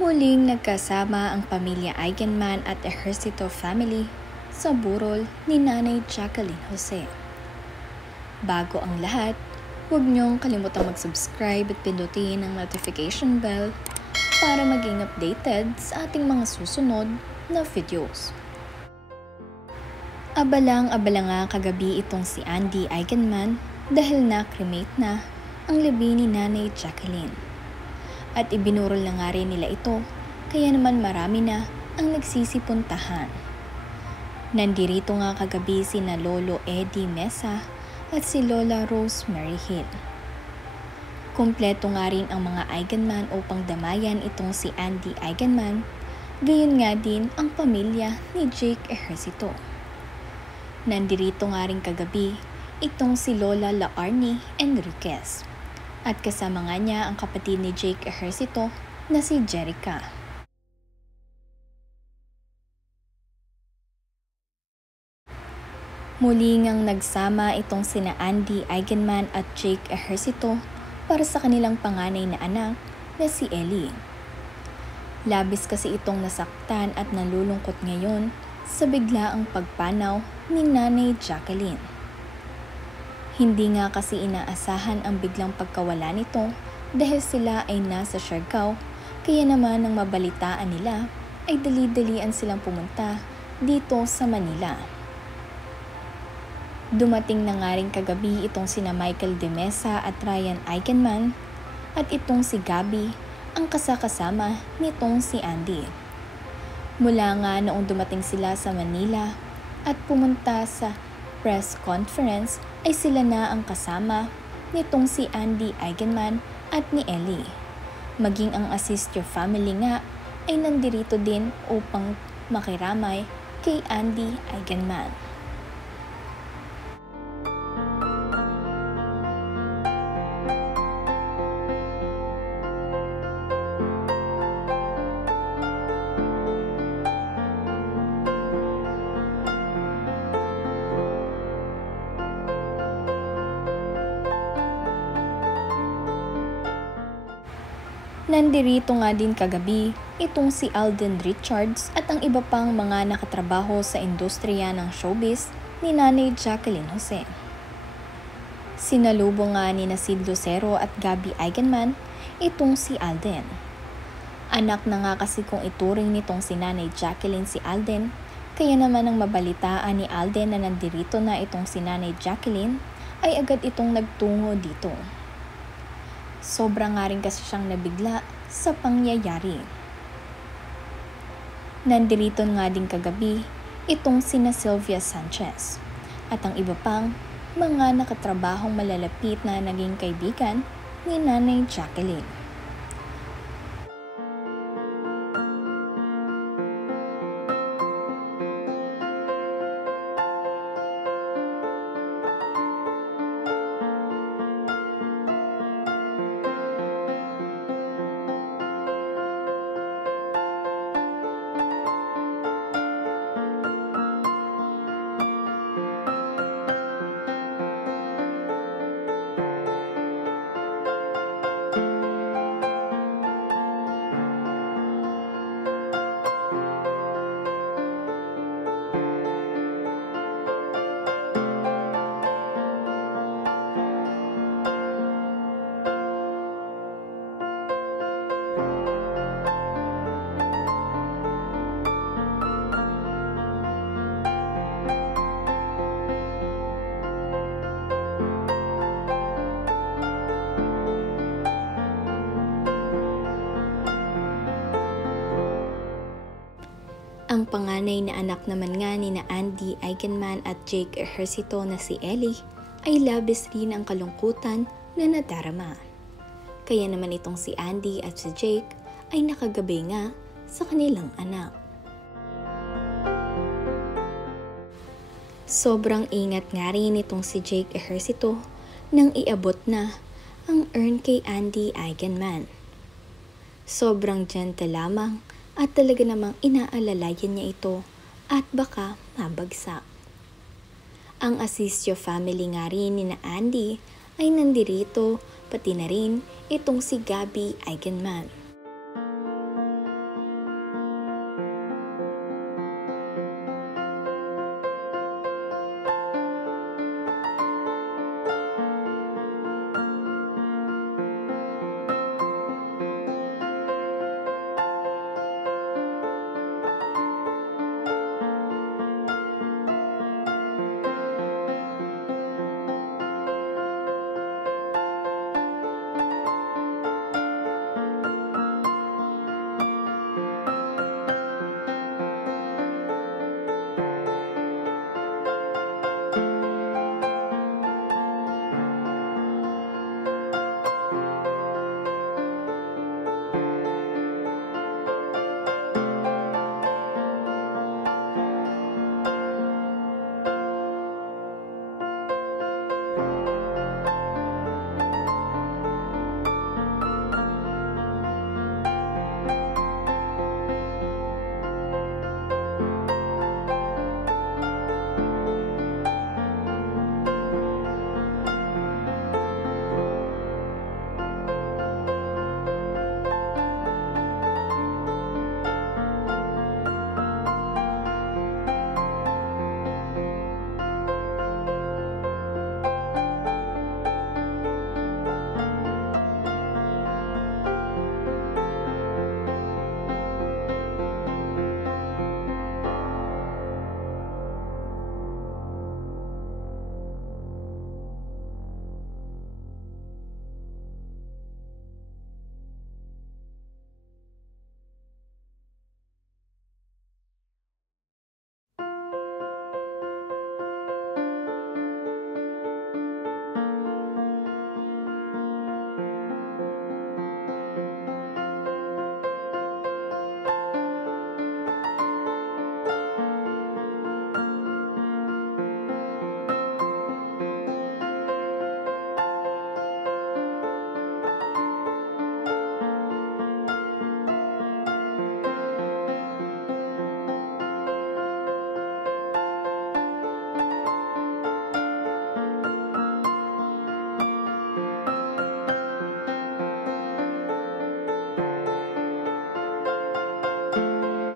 Muling nagkasama ang pamilya Eigenman at Ejercito family sa burol ni Nanay Jacqueline Jose. Bago ang lahat, huwag niyong kalimutang mag-subscribe at pindutin ang notification bell para maging updated sa ating mga susunod na videos. Abalang-abala nga kagabi itong si Andy Eigenman dahil na-cremate na ang labi ni Nanay Jacqueline. At ibinurol na nga rin nila ito, kaya naman marami na ang nagsisipuntahan. Nandirito nga kagabi sina Lolo Eddie Mesa at si Lola Rosemary Hill. Kumpleto nga rin ang mga Eigenman upang damayan itong si Andy Eigenman, gayon nga din ang pamilya ni Jake Ejercito. Nandirito nga rin kagabi itong si Lola Laarni Enriquez. At kasama nga niya ang kapatid ni Jake Ejercito na si Jerica. Muli ngang nagsama itong sina Andy Eigenman at Jake Ejercito para sa kanilang panganay na anak na si Ellie. Labis kasi itong nasaktan at nalulungkot ngayon sa biglaang pagpanaw ni Nanay Jacqueline. Hindi nga kasi inaasahan ang biglang pagkawala nito dahil sila ay nasa Siargao, kaya naman nang mabalitaan nila ay dali-dalian silang pumunta dito sa Manila. Dumating na nga rin kagabi itong sina Michael De Mesa at Ryan Eigenman at itong si Gabby ang kasakasama nitong si Andy. Mula nga noong dumating sila sa Manila at pumunta sa press conference ay sila na ang kasama nitong si Andy Eigenman at ni Ellie. Maging ang Assist Your Family nga ay nandirito din upang makiramay kay Andy Eigenman. Nandirito nga din kagabi itong si Alden Richards at ang iba pang mga nakatrabaho sa industriya ng showbiz ni Nanay Jacqueline Jose. Sinalubong nga ni Sid Lucero at Gabby Eigenman itong si Alden. Anak na nga kasi kung ituring nitong si Nanay Jacqueline si Alden, kaya naman ang mabalitaan ni Alden na nandirito na itong si Nanay Jacqueline ay agad itong nagtungo dito. Sobra nga rin kasi siyang nabigla sa pangyayari. Nandirito nga din kagabi itong sina Sylvia Sanchez at ang iba pang mga nakatrabahong malalapit na naging kaibigan ni Nanay Jacqueline. Ang panganay na anak naman nga ni na Andy Eigenman at Jake Ejercito na si Ellie ay labis rin ang kalungkutan na nadarama. Kaya naman itong si Andy at si Jake ay nakagabi nga sa kanilang anak. Sobrang ingat nga rin itong si Jake Ejercito nang iabot na ang urn kay Andy Eigenman. Sobrang gentle lamang at talaga namang inaalalayan niya ito at baka mabagsak. Ang Assist Your Family nga rin ni na Andy ay nandirito, pati na rin itong si Gabby Eigenman.